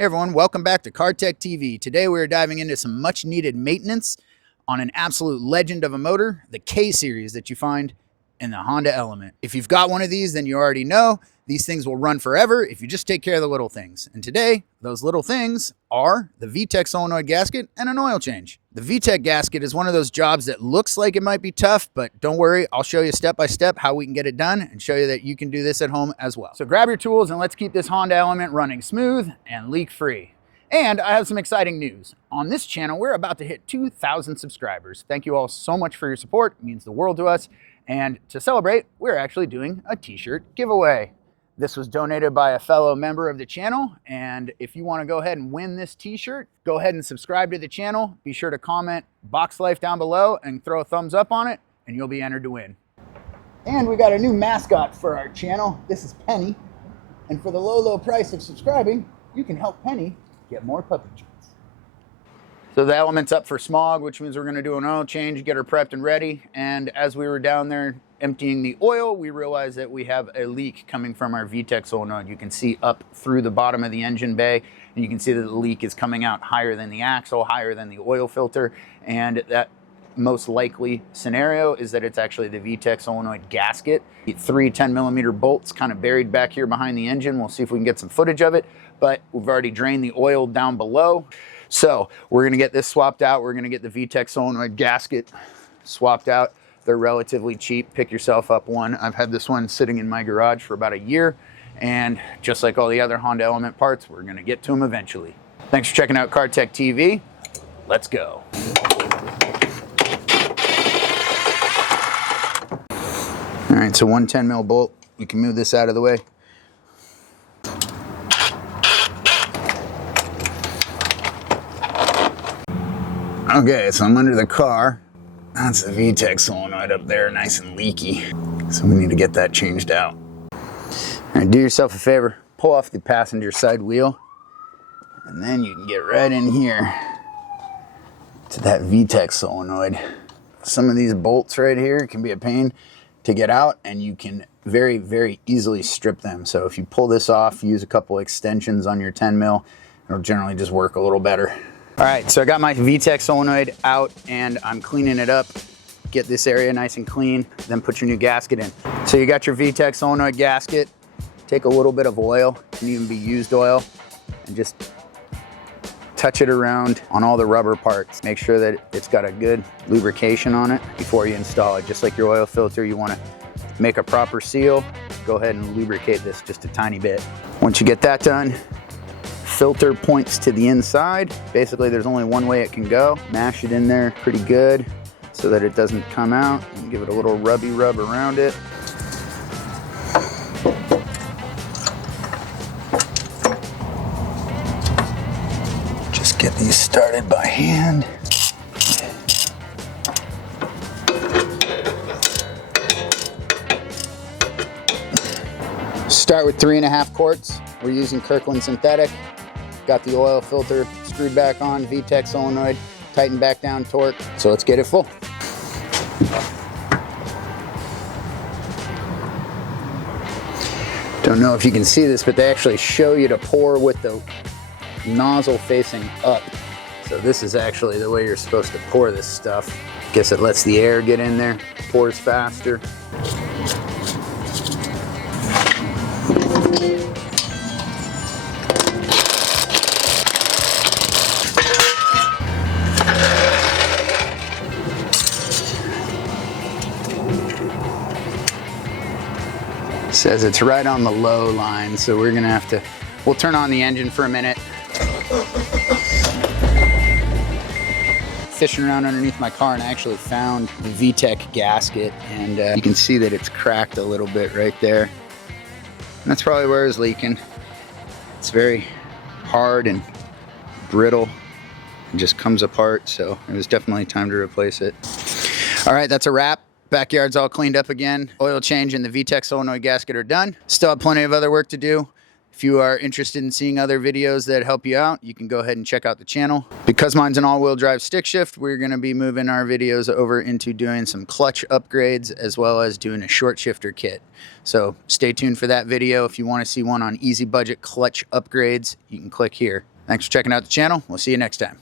Hey everyone, welcome back to CarTech TV. Today we are diving into some much needed maintenance on an absolute legend of a motor, the K series that you find in the Honda Element. If you've got one of these, then you already know these things will run forever if you just take care of the little things. And today, those little things are the VTEC solenoid gasket and an oil change. The VTEC gasket is one of those jobs that looks like it might be tough, but don't worry, I'll show you step by step how we can get it done and show you that you can do this at home as well. So grab your tools and let's keep this Honda Element running smooth and leak free. And I have some exciting news. On this channel, we're about to hit 2,000 subscribers. Thank you all so much for your support. It means the world to us. And to celebrate, we're actually doing a t-shirt giveaway. This was donated by a fellow member of the channel, and if you want to go ahead and win this t-shirt, go ahead and subscribe to the channel. Be sure to comment Box Life down below and throw a thumbs up on it, and you'll be entered to win. And we got a new mascot for our channel. This is Penny, and for the low price of subscribing, you can help Penny get more puppy treats. So the Element's up for smog, which means we're going to do an oil change, get her prepped and ready. And as we were down there emptying the oil, we realized that we have a leak coming from our VTEC solenoid. You can see up through the bottom of the engine bay, and you can see that the leak is coming out higher than the axle, higher than the oil filter. And that most likely scenario is that it's actually the VTEC solenoid gasket. 3 10mm bolts kind of buried back here behind the engine. We'll see if we can get some footage of it, but we've already drained the oil down below. So we're going to get this swapped out. We're going to get the VTEC solenoid gasket swapped out. They're relatively cheap. Pick yourself up one. I've had this one sitting in my garage for about a year. And just like all the other Honda Element parts, we're going to get to them eventually. Thanks for checking out CarTech TV. Let's go. All right, so 1 10mm bolt. You can move this out of the way. Okay, so I'm under the car. That's the VTEC solenoid up there, nice and leaky. So we need to get that changed out. All right, do yourself a favor, pull off the passenger side wheel, and then you can get right in here to that VTEC solenoid. Some of these bolts right here can be a pain to get out, and you can very easily strip them. So if you pull this off, use a couple extensions on your 10mm, it'll generally just work a little better. All right, so I got my VTEC solenoid out and I'm cleaning it up. Get this area nice and clean, then put your new gasket in. So you got your VTEC solenoid gasket. Take a little bit of oil, can even be used oil, and just touch it around on all the rubber parts. Make sure that it's got a good lubrication on it before you install it. Just like your oil filter, you want to make a proper seal. Go ahead and lubricate this just a tiny bit. Once you get that done, filter points to the inside. Basically, there's only one way it can go. Mash it in there pretty good so that it doesn't come out, and give it a little rubby rub around it. Just get these started by hand. Start with 3.5 quarts. We're using Kirkland synthetic. Got the oil filter screwed back on, VTEC solenoid, tighten back down torque. So let's get it full. Don't know if you can see this, but they actually show you to pour with the nozzle facing up. So this is actually the way you're supposed to pour this stuff. Guess it lets the air get in there, pours faster. Says it's right on the low line, so we're gonna have to, we'll turn on the engine for a minute. Fishing around underneath my car, and I actually found the VTEC gasket, and you can see that it's cracked a little bit right there. And that's probably where it's leaking. It's very hard and brittle and just comes apart, so it was definitely time to replace it. All right, that's a wrap. Backyard's all cleaned up again. Oil change and the VTEC solenoid gasket are done. Still have plenty of other work to do, If you are interested in seeing other videos that help you out, you can go ahead and check out the channel. Because mine's an all-wheel drive stick shift, we're going to be moving our videos over into doing some clutch upgrades as well as doing a short shifter kit. So stay tuned for that video. If you want to see one on easy budget clutch upgrades, you can click here. Thanks for checking out the channel. We'll see you next time.